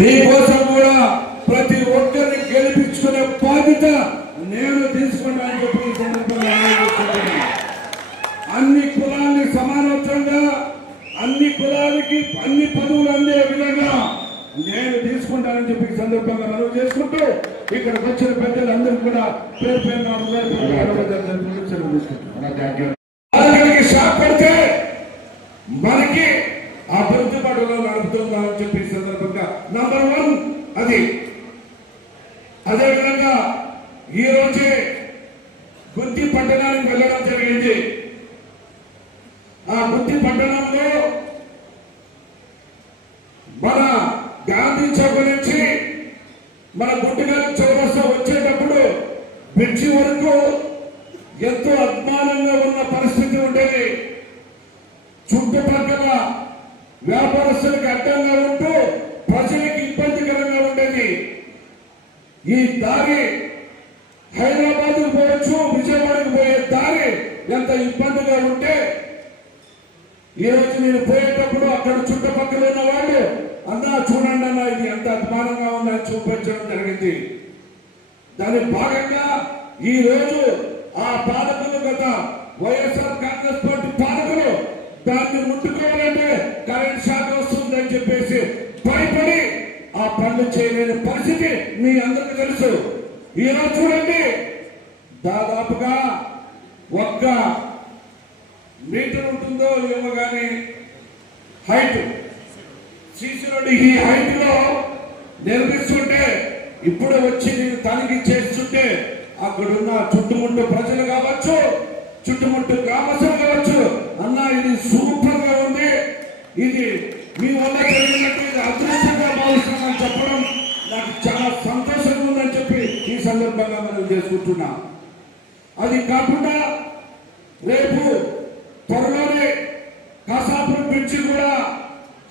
దీనికోసం కూడా ప్రతి ఒక్కరిని గెలిపించుకునే బాధ్యత నేను తీసుకుంటానని చెప్పి ఈ సందర్భంగా అన్ని కులాన్ని సమానత్వంగా అన్ని కులాలకి అన్ని పదవులు అందే విధంగా నేను తీసుకుంటానని చెప్పి ఈ సందర్భంగా మనవి చేసుకుంటూ ఇక్కడికి వచ్చిన పెద్దలందరూ కూడా పేరు షాక్ పడితే మనకి అభివృద్ధి పడవలో నడుపుతుందా అని చెప్పి ఈ సందర్భంగా నంబర్ 1 అది. అదేవిధంగా ఈ రోజే గుత్తి పట్టణానికి వెళ్ళడం జరిగింది. ఆ గుత్తి పట్టణంలో మన గాంధీ చౌక నుంచి మన గుంటగారి చౌరస్తా వచ్చేటప్పుడు బ్రిడ్జి వరకు ఎంతో అద్మానంగా ఉన్న పరిస్థితి ఉండేది. చుట్టుపక్కల వ్యాపారస్తులకు అడ్డంగా ఉంటూ ప్రజలకు ఇబ్బందికరంగా ఉండేది. ఈ దారి హైదరాబాద్ పోవచ్చు, విజయవాడకు పోయే దారి ఎంత ఇబ్బందిగా ఉంటే ఈరోజు నేను పోయేటప్పుడు అక్కడ చుట్టుపక్కల ఉన్న వాళ్ళు అన్నా చూడండి అన్న ఇది ఎంత అభిమానంగా ఉందని చూపించడం జరిగింది. దాని భాగంగా ఈ రోజు ఆ పాలకులు గత వైఎస్ఆర్ కాంగ్రెస్ పార్టీ పాలకులు దాన్ని ముట్టుకోవాలంటే కరెంట్ షాక్ వస్తుందని చెప్పేసి భయపడి ఆ పనులు చేయలేని పరిస్థితి మీ అందరికీ తెలుసు. ఈరోజు చూడండి దాదాపుగా 1 మీటర్ ఉంటుందో ఏమో కానీ హైట్ సీసీ రోడ్ ఈ హైట్ లో నిర్మిస్తుంటే ఇప్పుడు వచ్చి నేను తనిఖీ చేస్తుంటే అక్కడున్న చుట్టుముట్టు ప్రజలు కావచ్చు, చుట్టుముట్టు గ్రామస్తులు కావచ్చు, అన్న ఇది సూపర్ గా ఉంది, ఇది మీ వల్ల జరిగినట్టు ఇది అదృష్టంగా భావిస్తున్నామని చెప్పడం నాకు చాలా సంతోషంగా ఉందని చెప్పి ఈ సందర్భంగా మనం చేసుకుంటున్నా. అది కాకుండా రేపు త్వరలోనే కాసాపురం బ్రిడ్జి కూడా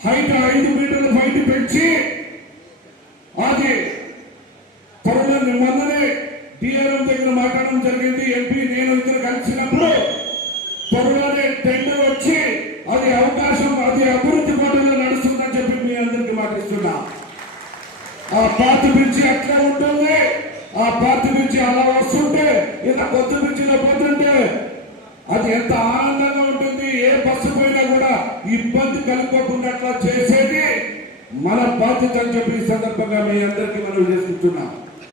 హైట్ 5 మీటర్ల హైట్ పెంచి అది త్వరలో మొన్ననే డిఆర్ఎం దగ్గర మాట్లాడడం జరిగింది. ఎంపీ నేను ఇద్దరు కలిసినప్పుడు త్వరలోనే టెండర్ వచ్చి అది అవకాశం అది అభివృద్ధి పనుల్లో నడుస్తుందని చెప్పి మీ అందరికీ మాటిస్తున్నా. ఆ పాత బ్రిడ్జి అట్లా ఉంటుంది, ఆ పాత బ్రిడ్జి అలా వస్తుంటే ఇలా కొత్త బ్రిడ్జిలో పోతుంటే అది ఎంత ఆనందంగా ఉంటుంది. ఏ బస్సు పోయినా కూడా ఇబ్బంది కలుపుకోకుండా చేసేది మన బాధ్యత అని చెప్పి ఈ సందర్భంగా మీ అందరికీ మనం చేసుకుంటున్నాం.